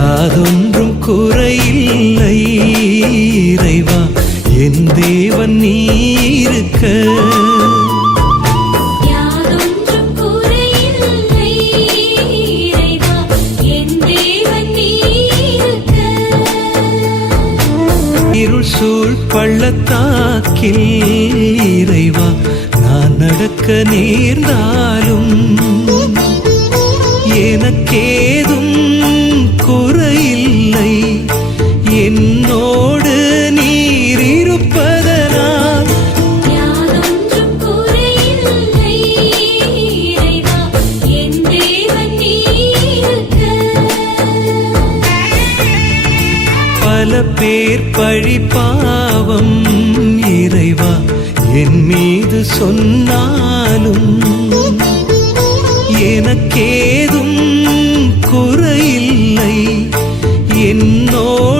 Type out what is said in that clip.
யாதொன்றும் குறையில்லை இறைவா என் தேவன் நீ இருக்க. இருள் சூழ் பள்ளத்தாக்கில் இறைவா நான் நடக்க நேர்ந்தாலும் எனக்கேதும் குறையில்லை என்னோடு நீர் இருப்பதனால். பல பேர் பழி பாவம் இறைவா என் மீது சொன்னாலும் எனக்கேதும் குறையில்லை என்னோடு